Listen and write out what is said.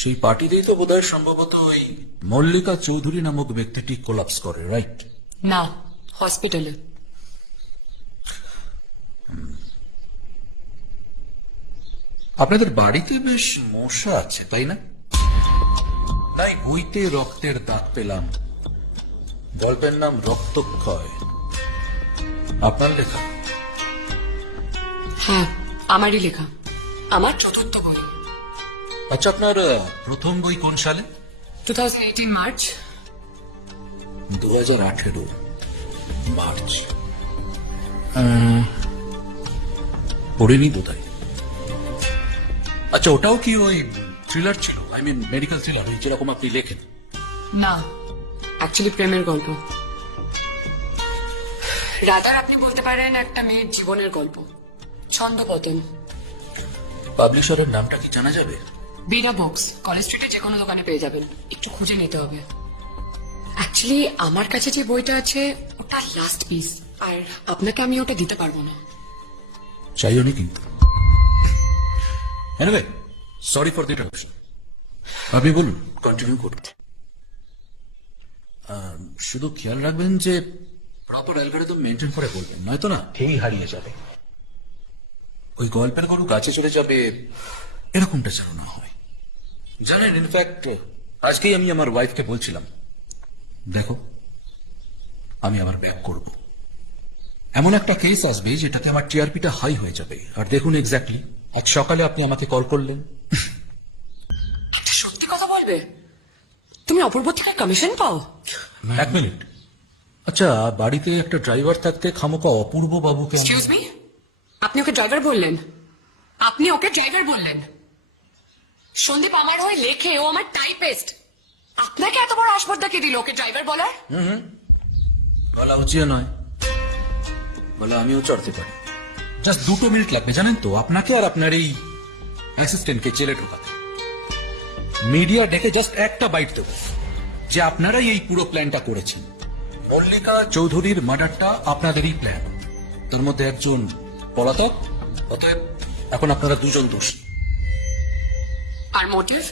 সেই পার্টিতেই তো বোধহয় সম্ভবত ওই মল্লিকা চৌধুরী নামক ব্যক্তিটি কোলাপস করে রাইট না হসপিটালে আপনাদের বাড়িতে বেশ মশা আছে তাই না? তাই বইতে রক্তের দাগ পেলাম। গল্পের নাম রক্তক্ষয়। আপনার লেখা? হ্যাঁ আমারই লেখা। আমার চতুর্থ বই। আচ্ছা আপনার প্রথম বই কোন সালে? Two thousand eighteen March. দু হাজার আঠেরো মার্চ। পড়িনি বোধহয় আচ্ছা ওটাও কি ওই থ্রিলার ছিল? আই মিন মেডিকেল থ্রিলার ওই যেরকম আপনি লেখেন। না অ্যাকচুয়ালি প্রেমের গল্প। রাধার আপনি বলতে পারেন একটা মেয়ের জীবনের গল্প। ছন্দপতন। পাবলিশারের নামটা কি জানা যাবে? বিনা বক্স কলেজ স্ট্রিটে যে কোনো দোকানে পেয়ে যাবেন। একটু খুঁজে নিতে হবে। অ্যাকচুয়ালি আমার কাছে যে বইটা আছে ওটা লাস্ট পিস আর আপনাকে আমি ওটা দিতে পারব না। চাইও নি কিন্তু। Anyway sorry for the interruption আপনি বলুন। কন্টিনিউ করুন। আহ, শুধু খেয়াল রাখবেন যে প্রপার অ্যালগোরিদম মেনটেন করে বলবেন নয়তো না খেয়েই হারিয়ে যাবে। ওই গল্পের গরু গাছে চলে যাবে এরকমটা যেন না হয়। জানেন ইনফ্যাক্ট আজকেই আমি আমার ওয়াইফকে বলছিলাম দেখো আমি আবার ব্যাক করব। এমন একটা কেস আসবে যেটাতে আমার টিআরপিটা হাই হয়ে যাবে। আর দেখুন এক্স্যাক্টলি আজ সকালে আপনি আমাকে কল করলেন। সত্যি কথা বলবে তুমি অপূর্ব থেকে কমিশন পাও? এক মিনিট আচ্ছা বাড়িতে একটা ড্রাইভার থাকতে খামোকা অপূর্ব বাবুকে আপনি ওকে ড্রাইভার বললেন? আপনি ওকে ড্রাইভার বললেন? সন্দীপ, আমার হয়ে লেখে, ও আমার টাইপেস্ট আপনাকে এত বড় আসপর্দা কে দিল ওকে ড্রাইভার বলার? বলা উচিত নয়। বলে আমিও চড়তে পারি। জাস্ট দুটো মিনিট লাগবে, জানেন তো? আপনাকে আর আপনার এই অ্যাসিস্ট্যান্টকে জেলে ঢোকাতে। মিডিয়া ডেকে জাস্ট একটা বাইট দেবো, যে আপনারাই এই পুরো প্ল্যানটা করেছেন। মল্লিকা চৌধুরীর মার্ডারটা আপনাদেরই প্ল্যান তার মধ্যে একজন পলাতক, অতএব এখন আপনারা দুজন দোষী। আর মোটিভ